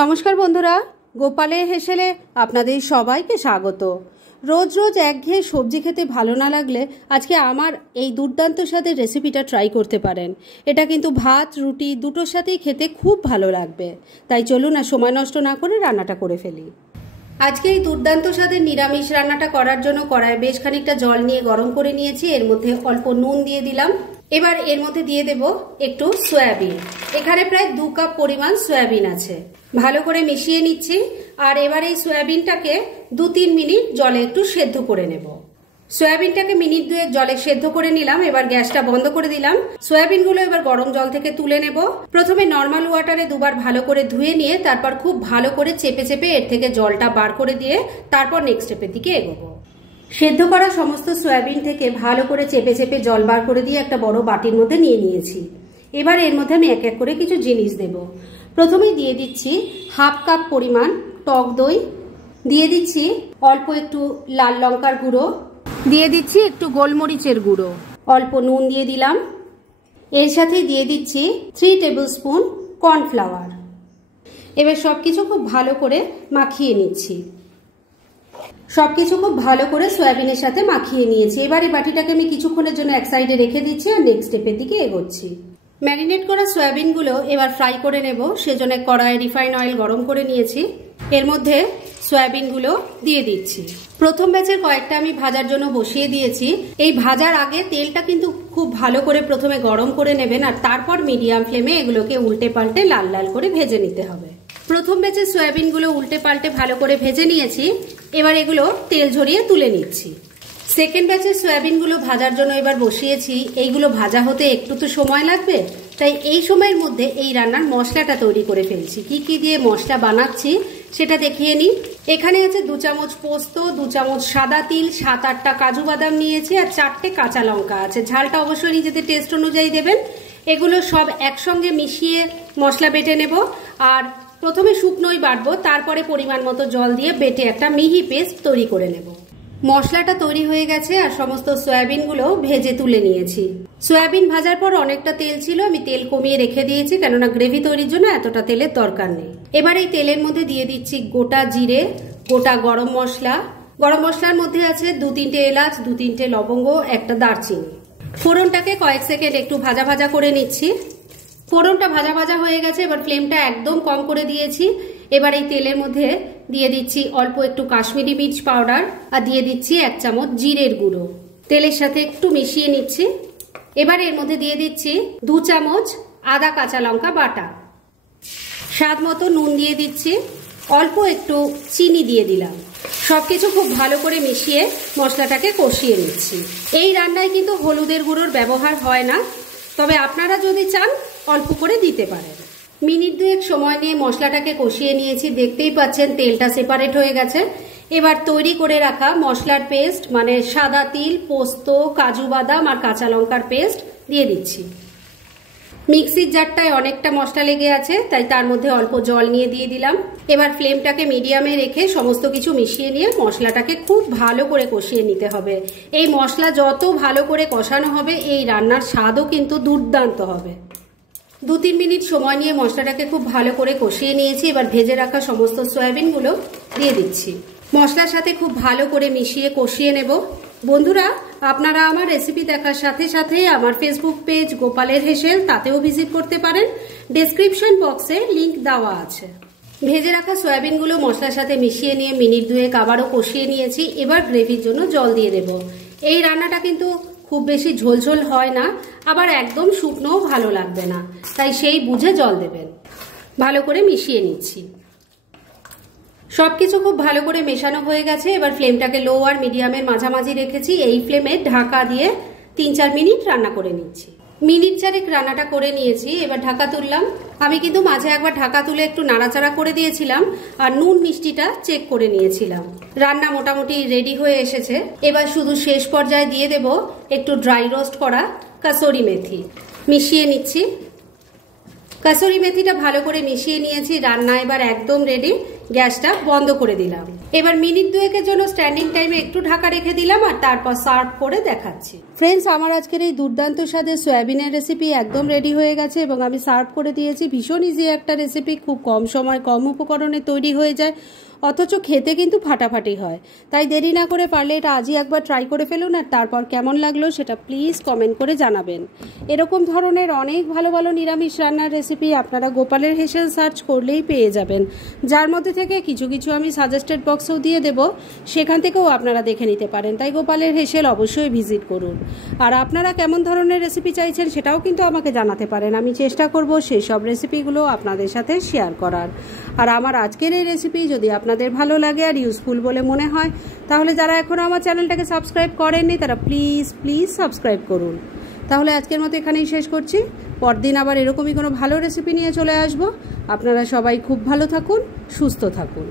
নমস্কার বন্ধুরা, গোপালের হেসেলে আপনাদের সবাইকে স্বাগত। রোজ রোজ একঘেয়ে সবজি খেতে ভালো না লাগলে আজকে আমার এই দুর্দান্ত স্বাদের রেসিপিটা ট্রাই করতে পারেন। এটা কিন্তু ভাত রুটি দুটোর সাথেই খেতে খুব ভালো লাগবে। তাই চলুন আর সময় নষ্ট না করে রান্নাটা করে ফেলি। আজকে এই দুর্দান্ত স্বাদের নিরামিষ রান্নাটা করার জন্য কড়াইয়ে বেশ খানিকটা জল নিয়ে গরম করে নিয়েছি। এর মধ্যে অল্প নুন দিয়ে দিলাম। এবার এর মধ্যে দিয়ে দেব একটু সয়াবিন। এখানে প্রায় 2 কাপ পরিমাণ সয়াবিন আছে। ভালো করে মিশিয়ে নিচ্ছি। আর এবার এই সয়াবিনটাকে 2-3 মিনিট জলে একটু সেদ্ধ করে নেব। সয়াবিনটাকে মিনিট 2 জলে সেদ্ধ করে নিলাম। এবার গ্যাসটা বন্ধ করে দিলাম। সয়াবিনগুলো এবার গরম জল থেকে তুলে নেব। প্রথমে নর্মাল ওয়াটারে দুবার ভালো করে ধুয়ে নিয়ে তারপর খুব ভালো করে চেপে চেপে এর থেকে জলটা বার করে দিয়ে তারপর নেক্সট স্টেপের দিকে এগোবো। সেদ্ধ করা সমস্ত সয়াবিন থেকে ভালো করে চেপে চেপে জল বার করে দিয়ে একটা বড় বাটির মধ্যে নিয়ে নিয়েছি। এবার এর মধ্যে আমি এক এক করে কিছু জিনিস দেব। প্রথমেই দিয়ে দিচ্ছি 1/2 কাপ পরিমাণ টক দই, দিয়ে দিচ্ছি অল্প একটু লাল লঙ্কার গুঁড়ো, দিয়ে দিচ্ছি একটু গোলমরিচের গুঁড়ো, অল্প নুন দিয়ে দিলাম। এর সাথে দিয়ে দিচ্ছি 3 টেবিল স্পুন কর্নফ্লাওয়ার। এবার সবকিছু খুব ভালো করে মাখিয়ে নিচ্ছি। সবকিছু খুব ভালো করে সয়াবিনের সাথে মাখিয়ে নিয়েছি। এবার এই বাটিটাকে আমি কিছুক্ষণের জন্য এক সাইডে রেখে দিচ্ছি আর নেক্সট স্টেপের দিকে এগোচ্ছি। ম্যারিনেট করা সয়াবিনগুলো এবার ফ্রাই করে নেব। সেজন্য কড়াইয়ে রিফাইন অয়েল গরম করে নিয়েছি। এর মধ্যে সয়াবিনগুলো দিয়ে দিচ্ছি। প্রথম ব্যাচের কয়েকটা আমি ভাজার জন্য বসিয়ে দিয়েছি। এই ভাজার আগে তেলটা কিন্তু খুব ভালো করে প্রথমে গরম করে নেবেন আর তারপর মিডিয়াম ফ্লেমে এগুলোকে উল্টে পাল্টে লাল লাল করে ভেজে নিতে হবে। প্রথম ব্যাচের সয়াবিনগুলো উল্টে পাল্টে ভালো করে ভেজে নিয়েছি। এবার এগুলো তেল ঝরিয়ে তুলে নিচ্ছি। সেকেন্ড ব্যাচের সয়াবিনগুলো ভাজার জন্য এবার বসিয়েছি। এইগুলো ভাজা হতে একটু তো সময় লাগবে, তাই এই সময়ের মধ্যে এই রান্নার মশলাটা তৈরি করে ফেলছি। কি কি দিয়ে মশলা বানাচ্ছি সেটা দেখিয়ে নিই। এখানে আছে 2 চামচ পোস্ত, 2 চামচ সাদা তিল, 7-8টা কাজু বাদাম নিয়েছি আর 4টে কাঁচা লঙ্কা আছে। ঝালটা অবশ্যই নিজেদের টেস্ট অনুযায়ী দেবেন। এগুলো সব একসঙ্গে মিশিয়ে মশলা বেটে নেব। আর প্রথমে শুকনোই বাটবো, তারপরে পরিমাণ মতো জল দিয়ে বেটে একটা মিহি পেস্ট তৈরি করে নেব। মশলাটা তৈরি হয়ে গেছে আর সমস্ত সয়াবিনগুলো ভেজে তুলে নিয়েছি। সয়াবিন ভাজার পর অনেকটা তেল ছিল, আমি তেল কমিয়ে রেখে দিয়েছি, কেননা গ্রেভি তৈরির জন্য এতটা তেলের দরকার নেই। এবার এই তেলের মধ্যে দিয়ে দিচ্ছি গোটা জিরে, গোটা গরম মশলা। গরম মশলার মধ্যে আছে 2-3টে এলাচ, 2-3টে লবঙ্গ, একটা দারচিনি। ফোড়নটাকে কয়েক সেকেন্ড একটু ভাজা ভাজা করে নিচ্ছি। ফোড়নটা ভাজা ভাজা হয়ে গেছে। এবার ফ্লেমটা একদম কম করে দিয়েছি। এবার এই তেলের মধ্যে দিয়ে দিচ্ছি অল্প একটু কাশ্মীরি মির্চ পাউডার আর দিয়ে দিচ্ছি 1 চামচ জিরের গুঁড়ো। তেলের সাথে একটু মিশিয়ে নিচ্ছি। এবার এর মধ্যে দিয়ে দিচ্ছি 2 চামচ আদা কাঁচা লঙ্কা বাটা। স্বাদ মতো নুন দিয়ে দিচ্ছি, অল্প একটু চিনি দিয়ে দিলাম। সবকিছু খুব ভালো করে মিশিয়ে মশলাটাকে কষিয়ে নিচ্ছি। এই রান্নায় কিন্তু হলুদের গুঁড়োর ব্যবহার হয় না, তবে আপনারা যদি চান অল্প করে দিতে পারেন। মিনিট 2 সময় নিয়ে মশলাটাকে কষিয়ে নিয়েছি। দেখতেই পাচ্ছেন তেলটা সেপারেট হয়ে গেছে। এবার তৈরি করে রাখা মশলার পেস্ট, মানে সাদা তিল, পোস্ত, কাজু বাদাম আর কাঁচা লঙ্কার পেস্ট দিয়ে দিচ্ছি। মিক্সির জারটায় অনেকটা মশলা লেগে আছে, তাই তার মধ্যে অল্প জল নিয়ে দিয়ে দিলাম। এবার ফ্লেমটাকে মিডিয়ামে রেখে সমস্ত কিছু মিশিয়ে নিয়ে মশলাটাকে খুব ভালো করে কষিয়ে নিতে হবে। এই মশলা যত ভালো করে কষানো হবে এই রান্নার স্বাদও কিন্তু দুর্দান্ত হবে। 2-3 মিনিট সময় নিয়ে মশলাটাকে খুব ভালো করে কষিয়ে নিয়েছি। এবার ভেজে রাখা সমস্ত সয়াবিনগুলো দিয়ে দিচ্ছি। মশলার সাথে খুব ভালো করে মিশিয়ে কষিয়ে নেব। বন্ধুরা, আপনারা আমার রেসিপি দেখার সাথে সাথে আমার ফেসবুক পেজ গোপালের হেসেল, তাতেও ভিজিট করতে পারেন। ডেসক্রিপশন বক্সে লিংক দেওয়া আছে। ভেজে রাখা সয়াবিনগুলো মশলার সাথে মিশিয়ে নিয়ে মিনিট 2 আবারও কষিয়ে নিয়েছি। এবার গ্রেভির জন্য জল দিয়ে দেব। এই রান্নাটা কিন্তু খুব বেশি ঝোলঝোল হয় না, আবার একদম শুকনোও ভালো লাগবে না, তাই সেই বুঝে জল দেবেন। ভালো করে মিশিয়ে নিচ্ছি। সবকিছু খুব ভালো করে মেশানো হয়ে গেছে। এবার ফ্লেমটাকে লো আর মিডিয়ামের মাঝামাঝি রেখেছি। এই ফ্লেমে ঢাকা দিয়ে 3-4 মিনিট রান্না করে নিচ্ছি। মিনিট 4 রান্নাটা করে নিয়েছি। এবার ঢাকা তুললাম। আমি কিন্তু মাঝে একবার ঢাকা তুলে একটু নাড়াচাড়া করে দিয়েছিলাম আর নুন মিষ্টিটা চেক করে নিয়েছিলাম। রান্না মোটামুটি রেডি হয়ে এসেছে। এবার শুধু শেষ পর্যায়ে দিয়ে দেব একটু ড্রাই রোস্ট করা কাসুরি মেথি। মিশিয়ে নিচ্ছি। কাসুরি মেথিটা ভালো করে মিশিয়ে নিয়েছি। রান্না এবার একদম রেডি। গ্যাসটা বন্ধ করে দিলাম। এবার মিনিট দুয়েকের জন্য স্ট্যান্ডিং টাইমে একটু ঢাকা রেখে দিলাম আর তারপর সার্ভ করে দেখাচ্ছি। ফ্রেন্ডস, আমার আজকের এই দুর্দান্ত স্বাদের সয়াবিনের রেসিপি একদম রেডি হয়ে গেছে এবং আমি সার্ভ করে দিয়েছি। ভীষণ ইজি একটা রেসিপি, খুব কম সময় কম উপকরণে তৈরি হয়ে যায়, অথচ খেতে কিন্তু ফাটাফাটি হয়। তাই দেরি না করে পারলে এটা আজই একবার ট্রাই করে ফেলুন আর তারপর কেমন লাগলো সেটা প্লিজ কমেন্ট করে জানাবেন। এরকম ধরনের অনেক ভালো ভালো নিরামিষ রান্নার রেসিপি আপনারা গোপালের হেসেল সার্চ করলেই পেয়ে যাবেন, যার মধ্যে থেকে কিছু কিছু আমি সাজেস্টেড বক্সেও দিয়ে দেব, সেখান থেকেও আপনারা দেখে নিতে পারেন। তাই গোপালের হেসেল অবশ্যই ভিজিট করুন। আর আপনারা কেমন ধরনের রেসিপি চাইছেন সেটাও কিন্তু আমাকে জানাতে পারেন, আমি চেষ্টা করব সেই সব রেসিপিগুলো আপনাদের সাথে শেয়ার করার। আর আমার আজকের এই রেসিপি যদি আপনাদের ভালো লাগে আর ইউজফুল বলে মনে হয়, তাহলে যারা এখনও আমার চ্যানেলটাকে সাবস্ক্রাইব করেননি তারা প্লিজ সাবস্ক্রাইব করুন। তাহলে আজকের মতো এখানেই শেষ করছি, পরদিন আবার এরকমই কোনো ভালো রেসিপি নিয়ে চলে আসব। আপনারা সবাই খুব ভালো থাকুন, সুস্থ থাকুন।